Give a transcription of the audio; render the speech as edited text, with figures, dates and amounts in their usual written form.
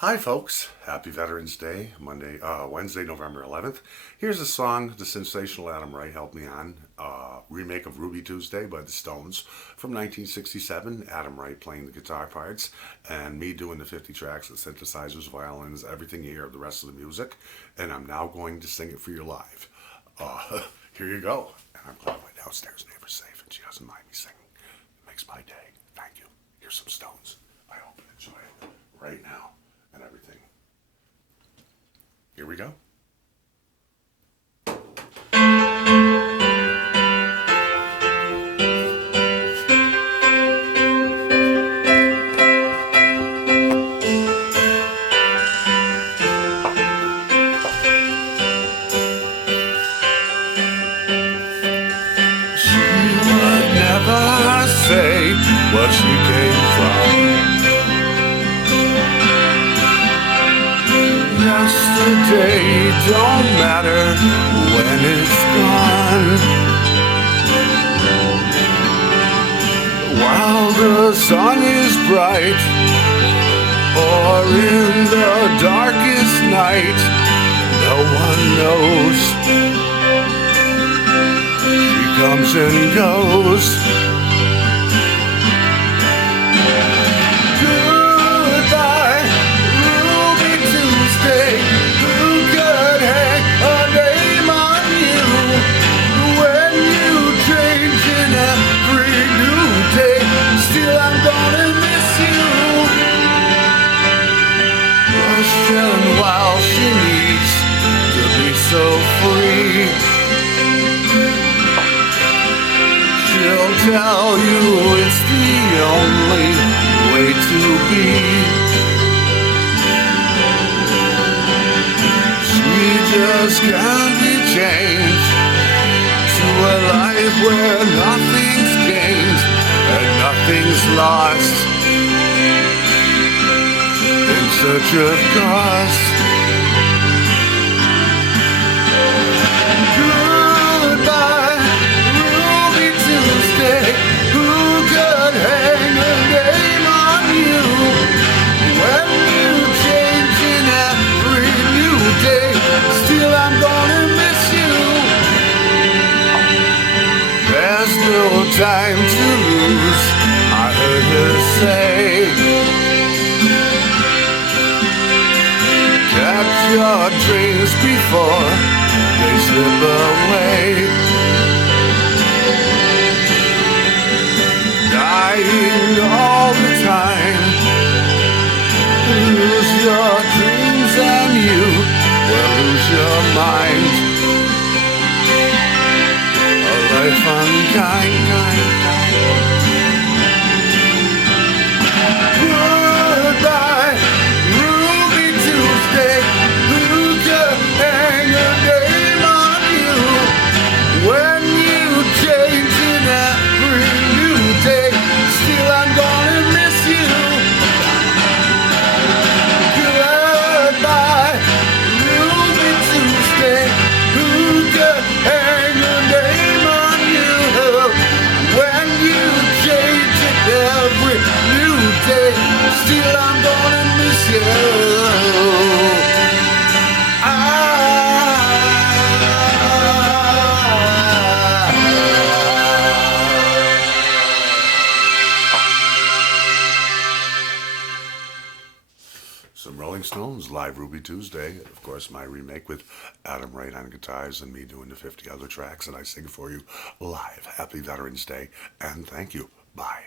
Hi folks, happy Veterans Day, Wednesday, November 11th. Here's a song the sensational Adam Wright helped me on, remake of Ruby Tuesday by the Stones from 1967. Adam Wright playing the guitar parts and me doing the 50 tracks, the synthesizers, violins, everything you hear of the rest of the music. And I'm now going to sing it for you live. Here you go. And I'm glad my downstairs neighbor's safe and she doesn't mind me singing. It makes my day. Thank you. Here's some Stones. I hope you enjoy it right now. And everything. Here we go. She would never say where she came from. Yesterday don't matter when it's gone. While the sun is bright, or in the darkest night, no one knows. She comes and goes. While she needs to be so free, she'll tell you it's the only way to be. She just can't be changed to a life where nothing's gained and nothing's lost. In search of cause. Goodbye, Ruby Tuesday. Who could hang a name on you when you change in every new day? Still, I'm gonna miss you. There's no time to lose, I heard her say. Catch your dreams before they slip away. Dying all the time. Lose your dreams and you will lose your mind. A life unkind. Goodbye, Ruby Tuesday. Who could hang a name on you when you change in every new day? Still, I'm gonna miss you. Goodbye, Ruby Tuesday. Who could hang a name on you when you change it every new day? Still, I'm gonna miss you. Some Rolling Stones, live Ruby Tuesday. Of course, my remake with Adam Wright on guitars and me doing the 50 other tracks, and I sing for you live. Happy Veterans Day, and thank you. Bye.